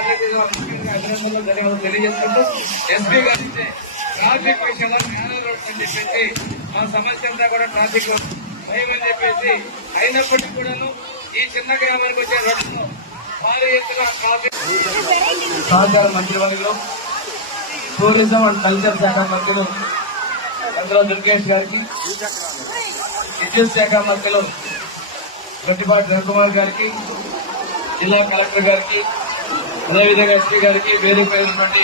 అభినందనలు ధన్యవాదాలు తెలియజేసుకుంటూ ఎస్పీ గారి ట్రాఫిక్ విషయంలో నేల రోడ్స్ అని చెప్పేసి మా సమస్య అంతా కూడా ట్రాఫిక్ భయం అని చెప్పేసి అయినప్పటికీ కూడాను ఈ చిన్న గ్రామానికి వచ్చే రోడ్లను భారీ ఎత్తున ట్రాఫిక్ సహకార మంత్రివర్యులు టూరిజం అండ్ కల్చర్ శాఖ మంత్రులు అందులో దుర్గేష్ గారికి, విద్యుత్ శాఖ మంత్రులు గట్టిపాటి రవికుమార్ గారికి, జిల్లా కలెక్టర్ గారికి, అదేవిధంగా ఎస్పీ గారికి వేదికపై ఉన్నటువంటి